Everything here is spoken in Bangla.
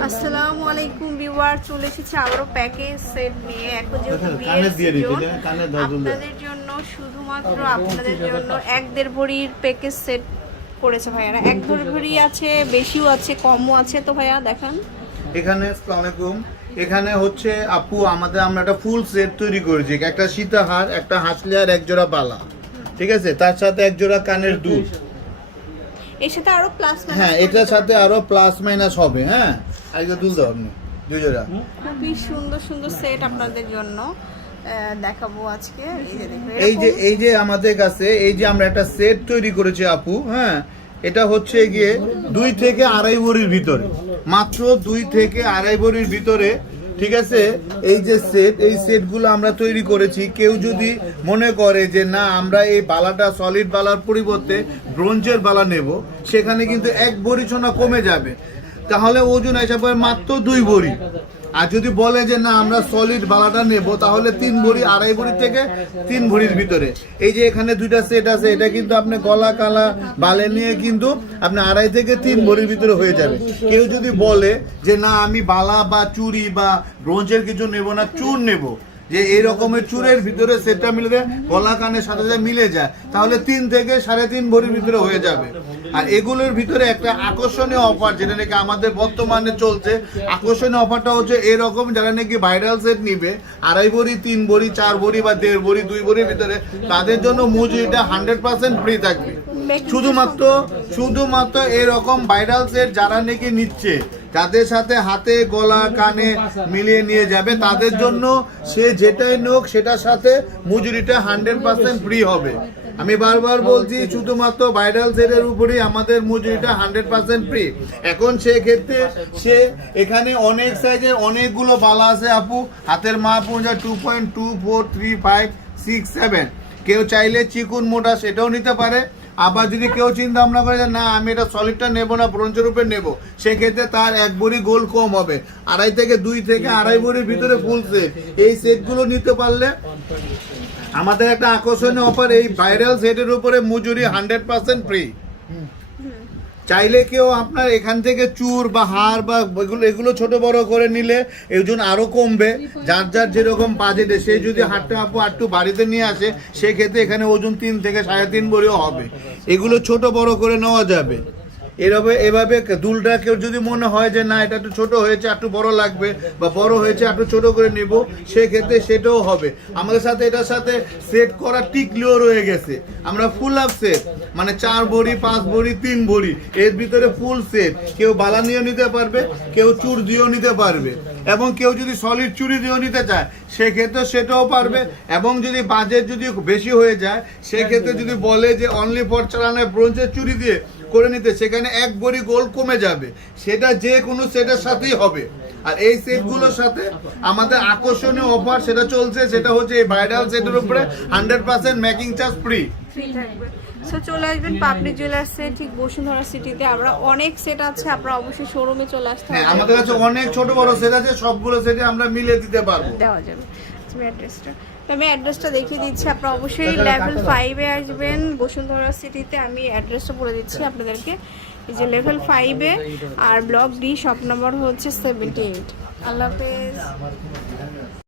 আসসালামু আলাইকুম ভিউয়ার, চলে এসেছি আবারও প্যাকেজ সেট নিয়ে। এখন যেহেতু বিয়ের সিজন, আপনাদের জন্য শুধুমাত্র আপনাদের জন্য 1-1.5 ভরির প্যাকেজ সেট করেছে ভাইয়ারা। 1-1.5 ভরি আছে, বেশিও আছে, কমও আছে। তো ভাইয়া দেখান এখানে। আসসালামু আলাইকুম। এখানে হচ্ছে আপু আমরা একটা ফুল সেট তৈরি করেছি। একটা সীতাহার, একটা হাসলি আর এক জোড়া বালা, ঠিক আছে? তার সাথে এক জোড়া কানের দুল, এর সাথে আরো প্লাস মাইনাস। হ্যাঁ, এটার সাথে আরো প্লাস মাইনাস হবে। হ্যাঁ, আগে দুল দাও আপনি, দুই জোড়া। খুবই সুন্দর সুন্দর সেট আপনাদের জন্য দেখাবো আজকে। এই যে আমাদের কাছে এই যে আমরা একটা সেট তৈরি করেছি আপু। হ্যাঁ, এটা হচ্ছে গিয়ে 2 থেকে 2.5 ভরির ভিতরে, মাত্র 2 থেকে 2.5 ভরির ভিতরে, ঠিক আছে? এই যে সেট, এই সেটগুলো আমরা তৈরি করেছি। কেউ যদি মনে করে যে না আমরা এই বালাটা সলিড বালার পরিবর্তে ব্রোঞ্জের বালা নেব, সেখানে কিন্তু 1 ভরি সোনা কমে যাবে, তাহলে ওজন হিসাবে মাত্র 2 ভরি। আর যদি বলে যে না আমরা সলিড বালাটা নেব, তাহলে 3 ভরি, 2.5 ভরি থেকে 3 ভরির ভিতরে। এই যে এখানে 2টা সেট আছে, এটা কিন্তু আপনি গলা কালা বালে নিয়ে কিন্তু আপনি 2.5 থেকে 3 ভরির ভিতরে হয়ে যাবে। কেউ যদি বলে যে না আমি বালা বা চুড়ি বা ব্রোঞ্জের কিছু নেব না, চূড় নেব, যে এই রকমের চূড়ের ভিতরে সেটটা মিলে দেয়, গলা কানের সাথে মিলে যায়, তাহলে 3 থেকে 3.5 ভরির ভিতরে হয়ে যাবে। আর এগুলোর ভিতরে একটা আকর্ষণীয় অফার, যেটা নাকি আমাদের বর্তমানে চলছে, আকর্ষণীয় অফারটা হচ্ছে এরকম, যারা নাকি ভাইরাল সেট নিবে 2.5 ভরি, 3 ভরি, 4 ভরি বা 1.5 ভরি, 2 ভরির ভিতরে, তাদের জন্য মজুরিটা 100% ফ্রি থাকবে। শুধুমাত্র এরকম ভাইরাল সেট যারা নাকি নিচ্ছে, যাদের সাথে হাতে গলা কানে মিলিয়ে নিয়ে যাবে, তাদের জন্য সে যেটাই নোক সেটার সাথে মজুরিটা 100% ফ্রি হবে। আমি বারবার বলছি, শুধুমাত্র ভাইরাল সেটের উপরেই আমাদের মজুরিটা 100% ফ্রি। এখন সেক্ষেত্রে সে এখানে অনেক সাইজের অনেকগুলো বালা আছে আপু, হাতের মাপ অনুযায়ী 2.2, 4, 3, 5, 6, 7। কেউ চাইলে চিকুন মোটা সেটাও নিতে পারে। আবার যদি কেউ চিন্তা ভাবনা করে যে না আমি এটা সলিডটা নেবো না, ব্রোঞ্জের উপরে নেবো, সেক্ষেত্রে তার 1 ভরি গোল কম হবে। 2.5 থেকে 2.5 ভরির ভিতরে ফুল সেট। এই সেটগুলো নিতে পারলে আমাদের একটা আকর্ষণীয় অফার, এই ভাইরাল সেটের উপরে মজুরি 100% ফ্রি। চাইলে কেউ আপনার এখান থেকে চূড় বা হার বা এগুলো ছোট বড় করে নিলে ওজন আরো কমবে। যার যার যেরকম বাজেটে, সে যদি হাটটা আপু একটু বাড়িতে নিয়ে আসে, সেক্ষেত্রে এখানে ওজন 3 থেকে 3.5 ভরিও হবে। এগুলো ছোট বড় করে নেওয়া যাবে। এভাবে দুলটা কেউ যদি মনে হয় যে না এটা একটু ছোট হয়েছে, একটু বড় লাগবে, বা বড় হয়েছে একটু ছোট করে নিব, সেক্ষেত্রে সেটাও হবে। আমাদের সাথে এটার সাথে সেট করা টিকলিও রয়ে গেছে। আমরা ফুল আপ সেট, মানে 4 ভরি, 5 ভরি, 3 ভরি, এর ভিতরে ফুল সেট। কেউ বালা নিয়েও নিতে পারবে, কেউ চূড় দিয়েও নিতে পারবে, এবং কেউ যদি সলিড চুড়ি দিয়েও নিতে চায়, সেক্ষেত্রে সেটাও পারবে। এবং যদি বাজেট যদি বেশি হয়ে যায়, সেক্ষেত্রে যদি বলে যে অনলি ফর চালানো ব্রোঞ্জের চুড়ি দিয়ে করে নিতে, সেখানে 1 ভরি গোল্ড কমে যাবে। সেটা যে কোনো সেটের সাথেই হবে। আর এই সেটগুলোর সাথে আমাদের আকর্ষণীয় অফার সেটা চলছে, সেটা হচ্ছে এই ভাইরাল সেটের উপরে 100% মেকিং চার্জ ফ্রি থাকবে। সো চলে আসবেন পাপড়ি জুয়েলার্সে, ঠিক বসুন্ধরা সিটিতে। আমরা অনেক সেট আছে, আপনারা অবশ্যই শোরুমে চলে আসতে হবে। আমাদের কাছে অনেক ছোট বড় সেট আছে, সবগুলো সেটে আমরা মিলিয়ে দিতে পারবো, দেওয়া যাবে। আমি অ্যাড্রেসটা দেখিয়ে দিচ্ছি, আপনারা অবশ্যই লেভেল 5-এ আসবেন বসুন্ধরা সিটিতে। আমি অ্যাড্রেসটা বলে দিচ্ছি আপনাদেরকে। এই যে লেভেল 5-এ, আর ব্লক ডি, শপ নম্বর হচ্ছে 78। আল্লাহ হাফেজ।